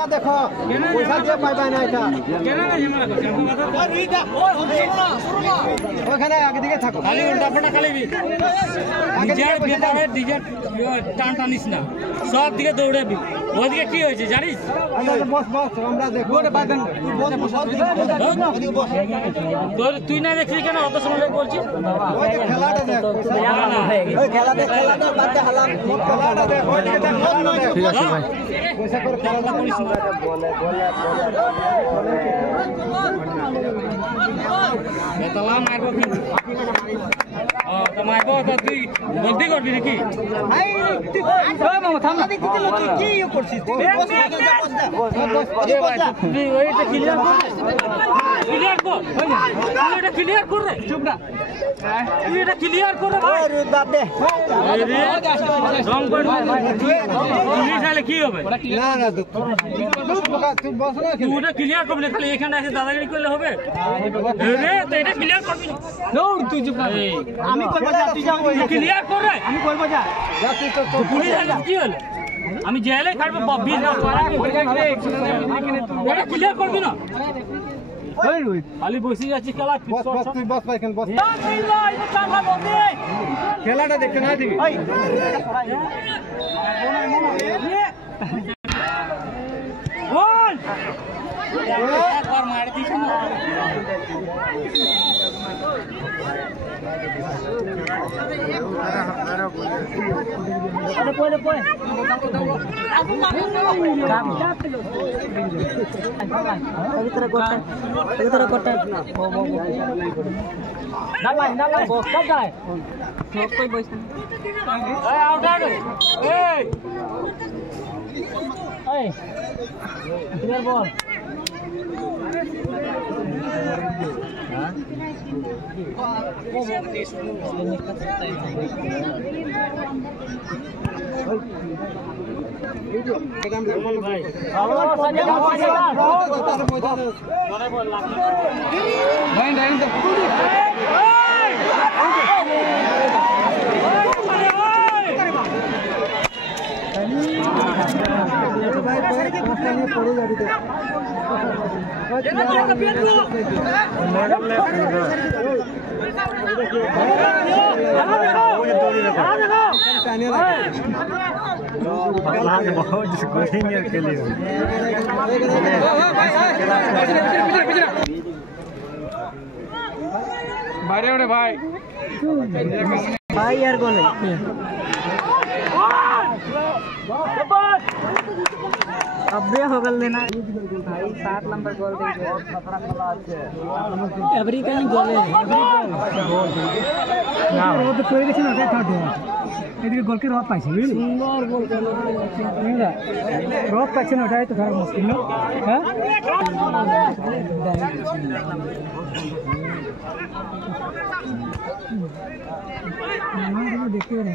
या देखो पैसा दे पाइबा ना এটা কেন না ঝামেলা করছ আমরা কথা এইটা শুরু না ওখানে আগে দিকে থাকো খালি উল্টাপাল্টা খালি ডিজার বেটারে ডিজার টান টানিস না সব দিকে দৌড়াবি ওদিকে কি হয়েছে জানিস বস বস আমরা দেখো ওটা বাগান বস বস ওদিকে বস তোর তুই না দেখছিস কেন অত সময় বলছিস ওই খেলাটা দেখ ওই খেলাটা বাদ দে হালাম খেলাটা দেখ ওদিকে দেখ ঠিক আছে ভাই পয়সা করে খেলাটা করিস না বেতলা মারবো কিন্তু তো মারবো তো তুই গলতি করবি নাকি ভাই তুই মামা থাম না তুই কি করছিস তুই বস তুই ওইটা ক্লিয়ার কর ক্লিয়ার কর তুই এটা ক্লিয়ার কর রে চুপ না তুই এটা ক্লিয়ার কর ভাই আরে বাদ দে রং কর পুলিশ আলে কি হবে না না তুই বস না তুই এটা ক্লিয়ার করবি খালি এখানে এসে দাদাগিরি করলে হবে রে তো এটা ক্লিয়ার করবি দৌড় তুই চুপ না আমি করব যা তুই যাও ক্লিয়ার কর রে আমি করব যা যা তুই তো পুলিশ আলে কি হলো আমি জেলে কাটবো 20 লাখ এটা ক্লিয়ার করবি না ওই ওই খালি বসে যাচ্ছি খেলা বস বস তুই বস ভাই বস খেলাটা দেখতে না দিবি বল একবার মার দিছ না আরে পড়ে পড়ে ভিতরে কোটা না ভাই বস কত যায় সব কই বসে এই আউট আউট এই এই ক্লিয়ার বল ভাই বাইরে ওরে ভাই भाई यार गोले अबे हो गल देना भाई 7 नंबर गोल दे एवरी कहीं गोले ना वो तो कोई কিছু না থাকতো এদিকে গোল কে রদ পাইছে বুঝলি সুন্দর গোল না রদ পাইছে না ওটাই তো ধরা মুশকিল না হ্যাঁ देखते रहे